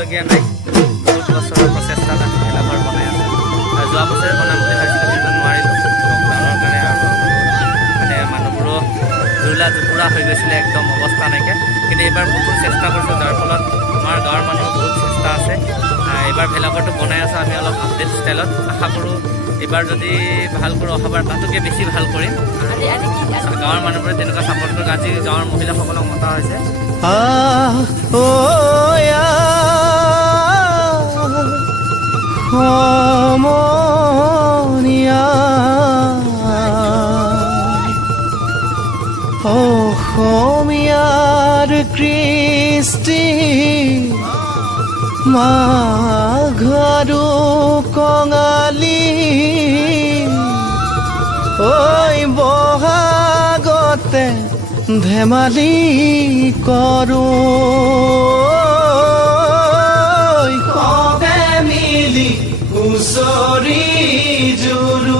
ভাবিবলগীয়া নাই। বহুত বছৰৰ প্ৰচেষ্টাত আমি ভেলাঘৰ বনাই আছোঁ। যোৱা বছৰে বনাম বুলি ভাবিছিলোঁ কিন্তু নোৱাৰিলোঁ লকডাউনৰ কাৰণে। আৰু মানে মানুহবোৰো জুৰুলা জুপুৰা হৈ গৈছিলে, একদম অৱস্থা নাইকিয়া। কিন্তু এইবাৰ বহুত চেষ্টা কৰিছোঁ, যাৰ ফলত আমাৰ গাঁৱৰ মানুহৰ বহুত চেষ্টা আছে। এইবাৰ ভেলাঘৰটো বনাই আছোঁ আমি অলপ আপডেট ষ্টাইলত। আশা কৰোঁ এইবাৰ যদি ভাল কৰোঁ অহাবাৰ তাতোকে বেছি ভাল কৰিম। গাঁৱৰ মানুহবোৰে তেনেকুৱা ছাপোৰ্ট কৰক। আজি গাঁৱৰ মহিলাসকলক মতা হৈছে। অসমীয়াৰ কৃষ্টি মাঘৰো কঙালী ঐ বহাগতে ধেমালি কৰোঁ কবে মিলি হুঁচৰি জুৰু।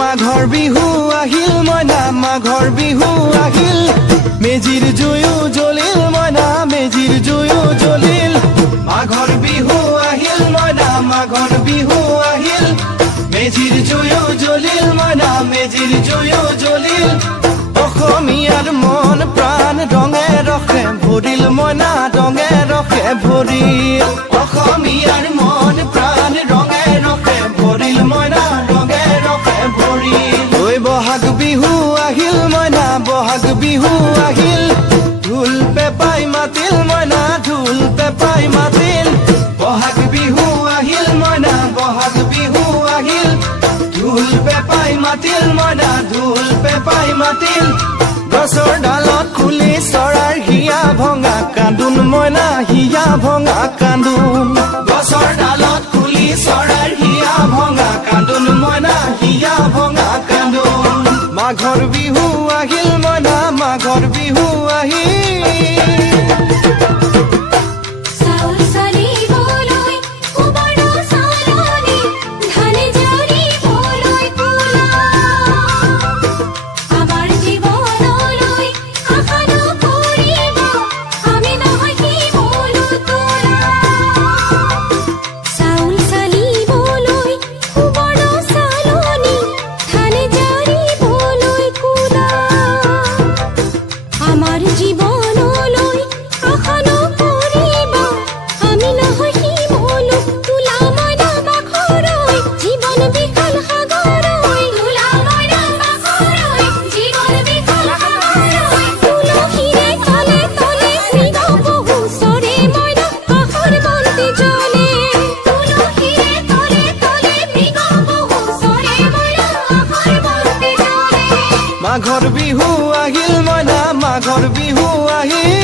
মাঘৰ বিহু আহিল মইনা, মাঘৰ বিহু আহিল, মেজিৰ জুয়ো জ্বলিল মইনা, মেজিৰ জুয়ো জ্বলিল। মাঘৰ বিহু আহিল মইনা, মাঘৰ বিহু আহিল, মেজিৰ জুয়ো জ্বলিল মইনা, মেজিৰ জুয়ো জ্বলিল। অসমীয়াৰ মন প্ৰাণ ৰঙে ৰসে ভৰিল মইনা, ৰঙে ৰসে ভৰিল। অসমীয়াৰ মন প্ৰাণ ৰঙে ৰসে ভৰিল মইনা, ৰঙে ৰসে ভৰিল। ঐ বহাগ বিহু আহিল মইনা, বহাগ বিহু আহিল, ঢোল পেপাই মাতিল মইনা, ঢোল পেপাই মাতিল। বহাগ বিহু আহিল মইনা, বহাগ বিহু আহিল, ঢোল পেপাই মাতিল মইনা, ঢোল পেপাই মাতিল। গছৰ ডালত খুলি চৰাৰ হিয়া ভঙা কান্দোন মইনা, হিয়া ভঙা কান্দোন। গছৰ ডালত খুলি চৰাৰ হিয়া ভঙা কান্দোন মইনা, হিয়া ভঙা কান্দোন। মাঘৰ বিহু আহিল মইনা, মাঘৰ বিহু আহিল। মাঘৰ বিহু আহিল মইনা, মাঘৰ বিহু আহিল।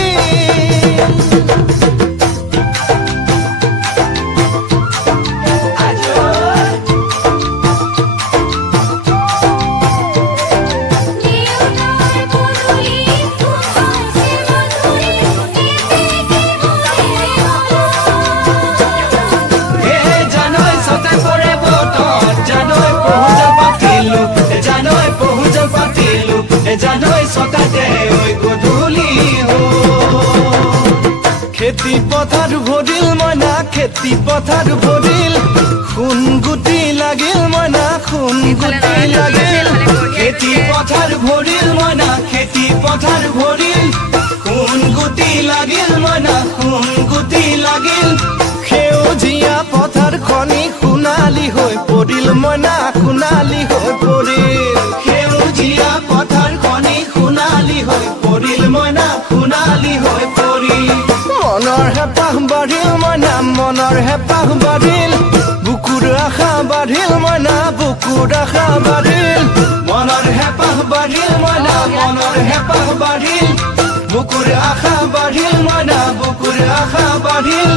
জানৈ ছটাতে ঐ গধূলি খেতি পথাৰ ভৰিল মইনা, খেতি পথাৰ ভৰিল, সোণ গুটি লাগিল মইনা, সোণ গুটি লাগিল। খেতি পথাৰ ভৰিল মইনা, খেতি পথাৰ ভৰিল, সোণ গুটি লাগিল মইনা, সোণ গুটি লাগিল। সেউজীয়া পথাৰ খনি সোণালী হৈ পৰিল মইনা, সোণালী হৈ পৰিল। সেউজীয়া পথাৰ খনি সোণালী হৈ পৰিল মইনা, সোণালী হৈ পৰিল। হেঁপাহ বাঢ়িল বুকুৰ আশা বাঢ়িল মইনা বুকুৰ আশা বাঢ়িল মনৰ হেঁপাহ বাঢ়িল মইনা মনৰ হেঁপাহ বাঢ়িল বুকুৰ আশা বাঢ়িল মইনা বুকুৰ আশা বাঢ়িল